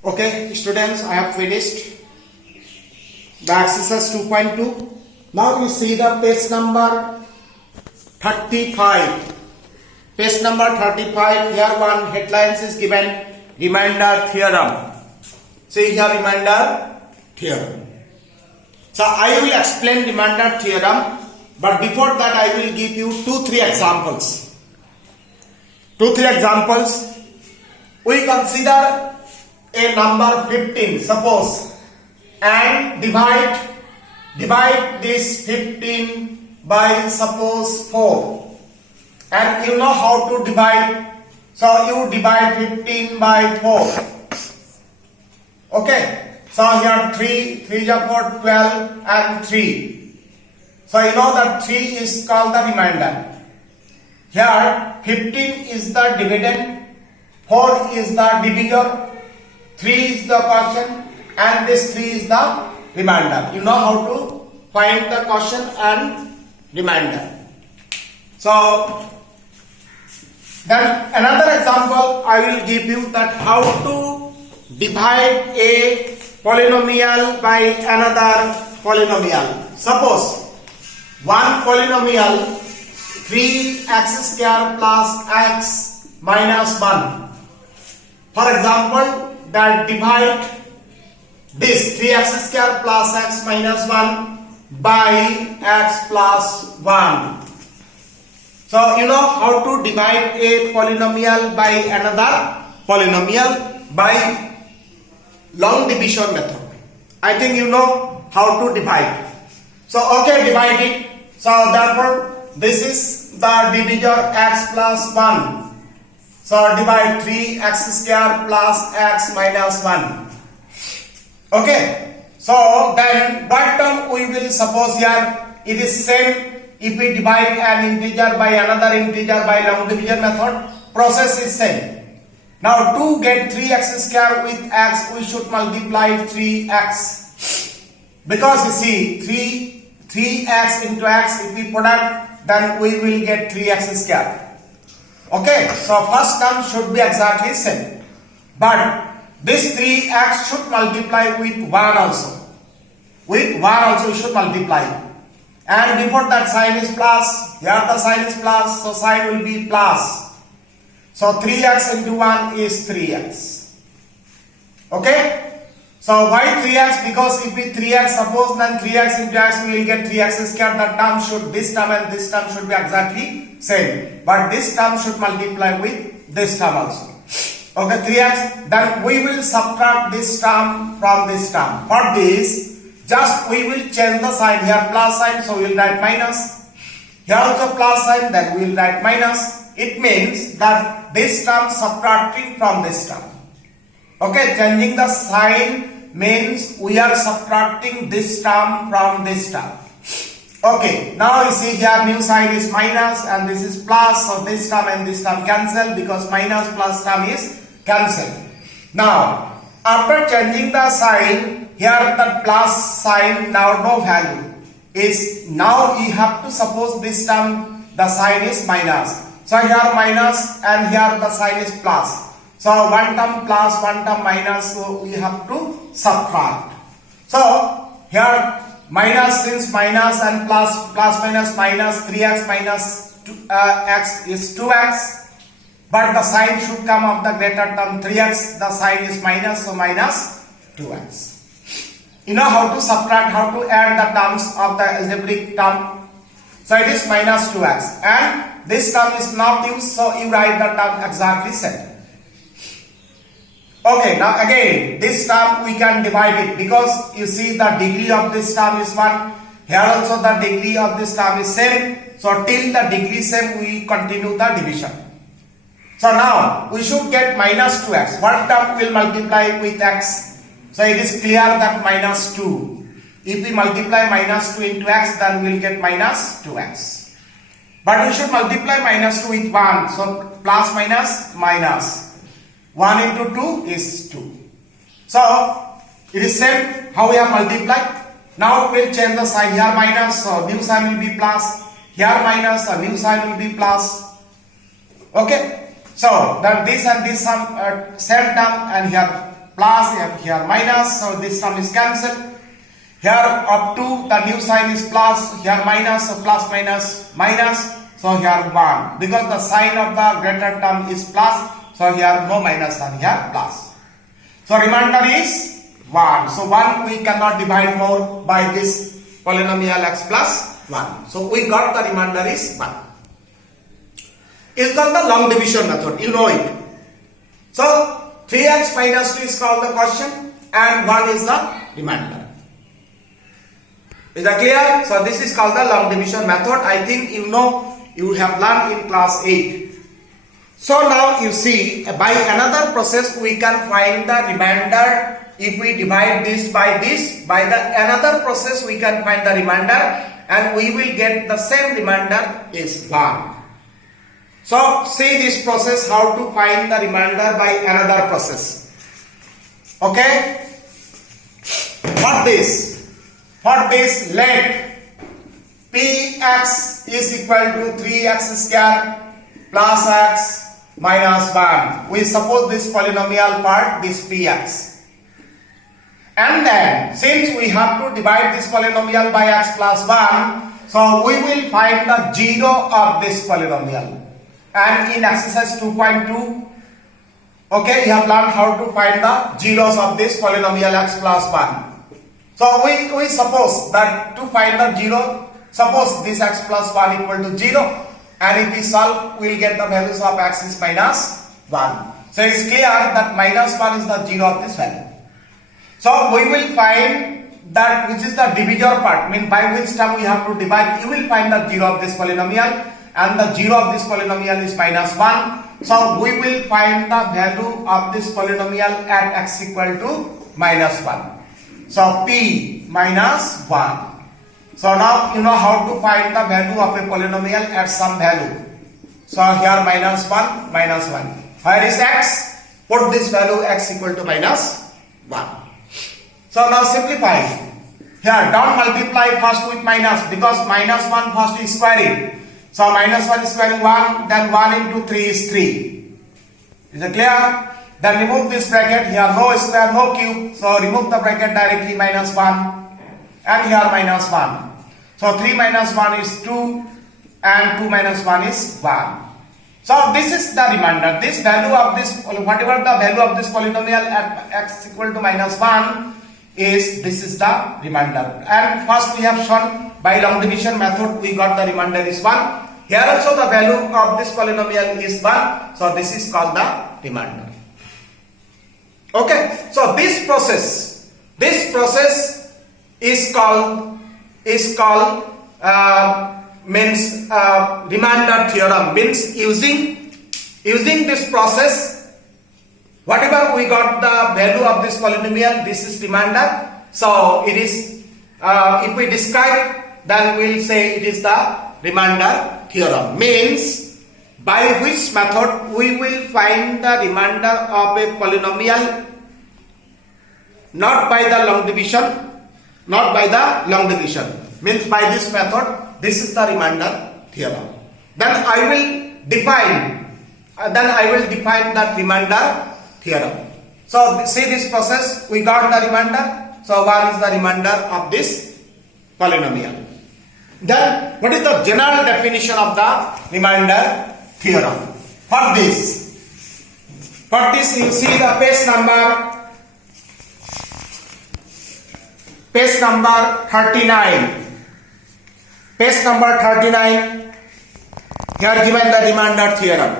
Okay, students, I have finished the exercise 2.2. Now you see the page number 35. Page number 35, here one headlines is given, remainder theorem. See here remainder theorem. So I will explain remainder theorem, but before that I will give you 2-3 examples. 2-3 examples. We consider a number 15, suppose, and divide this 15 by suppose 4. And you know how to divide, so you divide 15 by 4. Okay, so here 3 is 4, 12 and 3. So you know that 3 is called the remainder. Here 15 is the dividend, 4 is the divisor, 3 is the quotient, and this 3 is the remainder. You know how to find the quotient and remainder. So then another example I will give you, that how to divide a polynomial by another polynomial. Suppose one polynomial 3x square plus x minus 1. For example, that divide this 3x square plus x minus 1 by x plus 1. So you know how to divide a polynomial by another polynomial by long division method. I think you know how to divide. So okay, divide it. So therefore this is the divisor x plus 1. So divide 3x square plus x minus 1. Okay. So then what term we will suppose here? It is same. If we divide an integer by another integer by long division method, process is same. Now to get 3x square with x, we should multiply 3x. Because you see 3x into x, if we product, then we will get 3x square. Okay, so first term should be exactly same. But this 3x should multiply with 1 also. With 1 also we should multiply. And before that sign is plus, here the sign is plus, so sign will be plus. So 3x into 1 is 3x. Okay? So why 3x? Because if we 3x, suppose then 3x into x, we will get 3x square. The term should, this term and this term should be exactly same. But this term should multiply with this term also. Okay, 3x. Then we will subtract this term from this term. For this, just we will change the sign. Here plus sign, so we will write minus. Here also plus sign, then we will write minus. It means that this term subtracting from this term. Okay, changing the sign means we are subtracting this term from this term. Okay, now you see here new sign is minus and this is plus, so this term and this term cancel because minus plus term is cancelled. Now, after changing the sign, here the plus sign now no value is, now we have to suppose this term the sign is minus. So here minus and here the sign is plus. So one term plus, one term minus, so we have to subtract. So here minus, since minus and plus minus minus, 3x minus x is 2x. But the sign should come of the greater term 3x, the sign is minus, so minus 2x. You know how to subtract, how to add the terms of the algebraic term. So it is minus 2x. And this term is not used, so you write the term exactly same. Okay, now again, this term we can divide it because you see the degree of this term is 1. Here also the degree of this term is same. So till the degree same, we continue the division. So now we should get minus 2x. What term will multiply with x? So it is clear that minus 2. If we multiply minus 2 into x, then we will get minus 2x. But we should multiply minus 2 with 1. So plus minus minus. 1 into 2 is 2. So it is same how we have multiplied. Now we will change the sign. Here minus, so new sign will be plus. Here minus, so new sign will be plus. Okay. So then this and this same term, and here plus, here minus, so this term is cancelled. Here up to the new sign is plus, here minus, so plus minus minus, so here 1. Because the sign of the greater term is plus, so here no minus and here plus. So remainder is 1. So 1 we cannot divide more by this polynomial x plus 1. So we got the remainder is 1. It's called the long division method, you know it. So 3x minus 2 is called the quotient and 1 is the remainder. Is that clear? So this is called the long division method. I think you know, you have learned in class 8. So now you see, by another process we can find the remainder. If we divide this, by the another process we can find the remainder and we will get the same remainder is 1. So see this process, how to find the remainder by another process. Okay? For this let px is equal to 3x square plus x minus 1. We suppose this polynomial part, this px. And then, since we have to divide this polynomial by x plus 1, so we will find the 0 of this polynomial. And in exercise 2.2, okay, you have learned how to find the zeros of this polynomial x plus 1. So we suppose that to find the 0, suppose this x plus 1 equal to 0, and if we solve, we will get the values of x is minus 1. So it's clear that minus 1 is the 0 of this value. So we will find that which is the divisor part, mean by which term we have to divide. You will find the 0 of this polynomial and the 0 of this polynomial is minus 1. So we will find the value of this polynomial at x equal to minus 1. So p minus 1. So now you know how to find the value of a polynomial at some value. So here minus 1, minus 1. Where is x? Put this value x equal to minus 1. So now simplify. Here don't multiply first with minus because minus 1 first is squaring. So minus 1 is squaring 1, then 1 into 3 is 3. Is it clear? Then remove this bracket. Here no square, no cube. So remove the bracket directly, minus 1. And here minus 1. So 3 minus 1 is 2. And 2 minus 1 is 1. So this is the remainder. This value of this, whatever the value of this polynomial at x equal to minus 1 is, this is the remainder. And first we have shown by long division method we got the remainder is 1. Here also the value of this polynomial is 1. So this is called the remainder. Okay. So this process is called remainder theorem. Means using this process, whatever we got the value of this polynomial, this is remainder. So it is, if we describe, then we'll say it is the remainder theorem. Means by which method we will find the remainder of a polynomial, not by the long division. Means by this method, this is the remainder theorem. Then I will define that remainder theorem. So see this process, we got the remainder. So 1 is the remainder of this polynomial. Then what is the general definition of the remainder theorem? For this you see the page number 39. Page number 39. Here given the remainder theorem.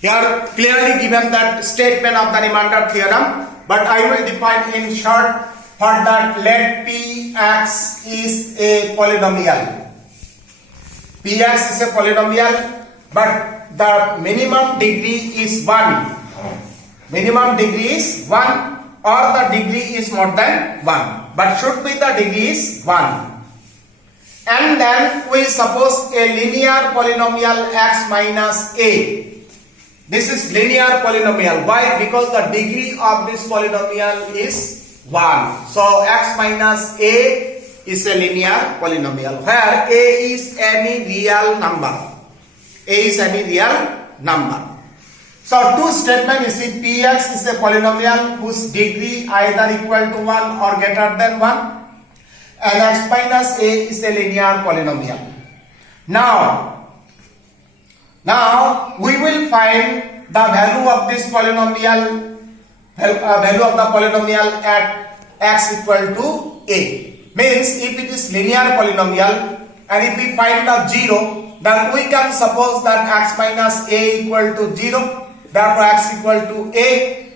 Here clearly given that statement of the remainder theorem, but I will define in short. For that, let px is a polynomial. Px is a polynomial, but the minimum degree is 1. Minimum degree is 1, or the degree is more than 1. But should be the degree is 1. And then we suppose a linear polynomial x minus a. This is linear polynomial. Why? Because the degree of this polynomial is 1. So x minus a is a linear polynomial where a is any real number. So two statement, you see Px is a polynomial whose degree either equal to 1 or greater than 1, and x minus a is a linear polynomial. Now we will find the value of this polynomial, value of the polynomial at x equal to a. Means if it is linear polynomial and if we find the 0, then we can suppose that x minus a equal to 0. Therefore x equal to a,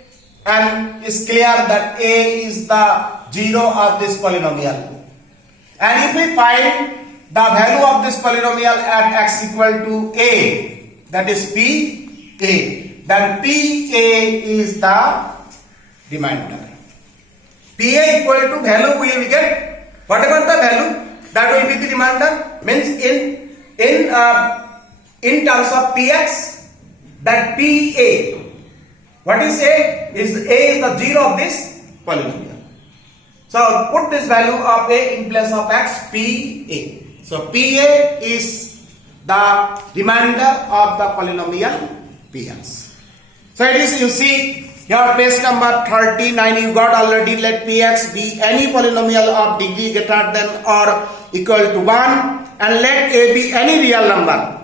and it's clear that a is the 0 of this polynomial. And if we find the value of this polynomial at x equal to a, that is p a, then p a is the remainder. P a equal to value we will get whatever the value, that will be the remainder. Means in terms of px, that PA, what is A? Is the 0 of this polynomial. So put this value of A in place of x, PA. So PA is the remainder of the polynomial Px. So it is, you see, your page number 39, you got already. Let Px be any polynomial of degree greater than or equal to 1, and let A be any real number.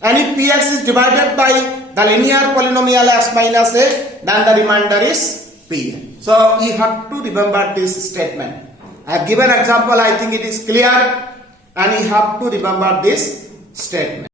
And if Px is divided by the linear polynomial x minus a, then the remainder is Pa. So you have to remember this statement. I have given example, I think it is clear, and you have to remember this statement.